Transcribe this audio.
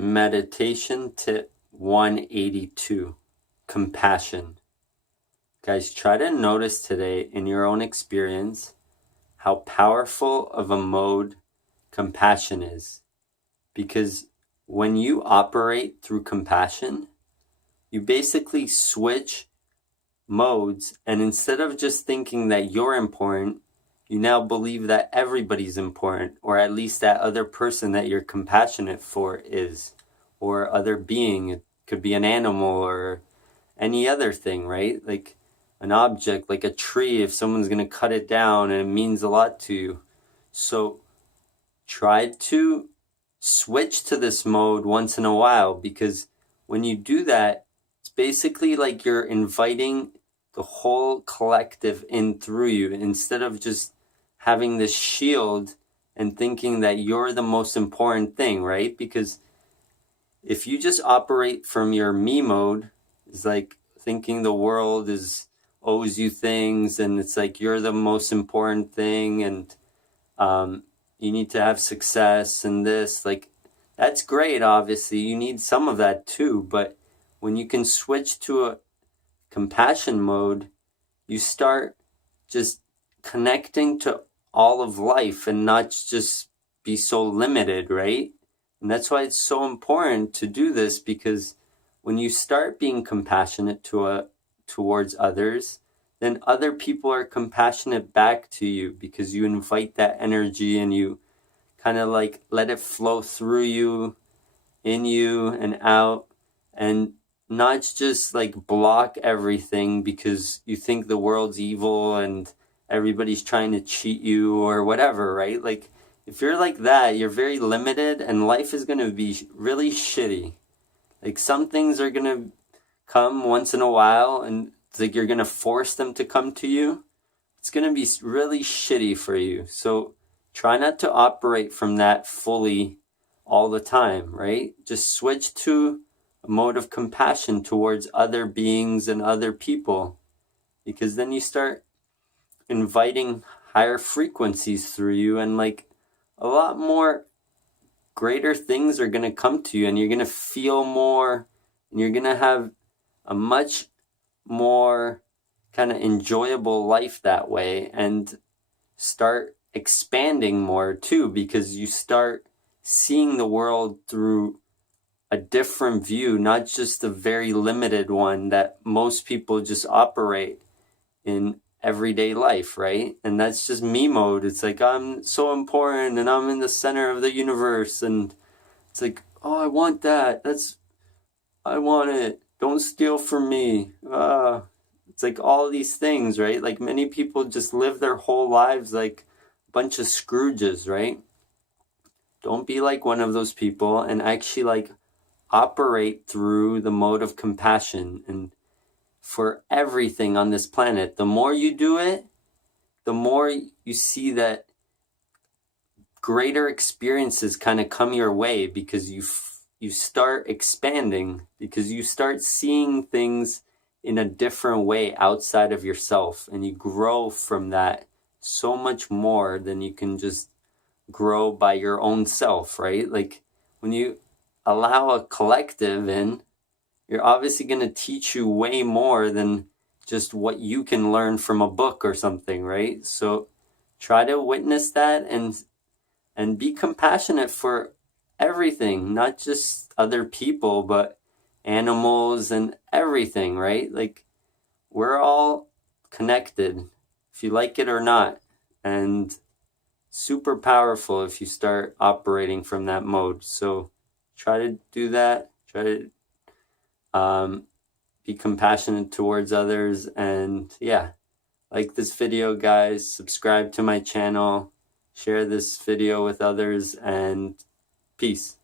Meditation tip 182, compassion. Guys, try to notice today in your own experience how powerful of a mode compassion is. Because when you operate through compassion, you basically switch modes, and instead of just thinking that you're important, you now believe that everybody's important, or at least that other person that you're compassionate for is, or other being. It could be an animal or any other thing, right? Like an object, like a tree, if someone's going to cut it down and it means a lot to you. So try to switch to this mode once in a while, because when you do that, it's basically like you're inviting the whole collective in through you, instead of just having this shield and thinking that you're the most important thing, right? Because if you just operate from your me mode, it's like thinking the world owes you things, and it's like you're the most important thing, and you need to have success and this, like, that's great. Obviously, you need some of that too, but when you can switch to a compassion mode, you start just connecting to all of life and not just be so limited, right? And that's why it's so important to do this, because when you start being compassionate towards others, then other people are compassionate back to you, because you invite that energy and you kind of like let it flow through you, in you and out, and not just like block everything because you think the world's evil and everybody's trying to cheat you or whatever, right? Like, if you're like that, you're very limited, and life is going to be really shitty. Like, some things are going to come once in a while, and it's like you're going to force them to come to you. It's going to be really shitty for you. So try not to operate from that fully all the time, right? Just switch to a mode of compassion towards other beings and other people, because then you start inviting higher frequencies through you, and like a lot more greater things are going to come to you, and you're going to feel more, and you're going to have a much more kind of enjoyable life that way, and start expanding more too, because you start seeing the world through a different view, not just a very limited one that most people just operate in everyday life, right? And that's just me mode. It's like, I'm so important and I'm in the center of the universe, and it's like, oh, I want that. I want it. Don't steal from me. It's like all these things, right? Like, many people just live their whole lives like a bunch of Scrooges, right? Don't be like one of those people, and actually like operate through the mode of compassion. And for everything on this planet, the more you do it, the more you see that greater experiences kind of come your way, because you start expanding, because you start seeing things in a different way outside of yourself, and you grow from that so much more than you can just grow by your own self, right? Like, when you allow a collective in, you're obviously going to teach you way more than just what you can learn from a book or something, right? So try to witness that, and be compassionate for everything, not just other people, but animals and everything, right? Like, we're all connected, if you like it or not, and super powerful if you start operating from that mode. So try to do that. Try to be compassionate towards others, and yeah, like this video, guys, subscribe to my channel, share this video with others, and peace.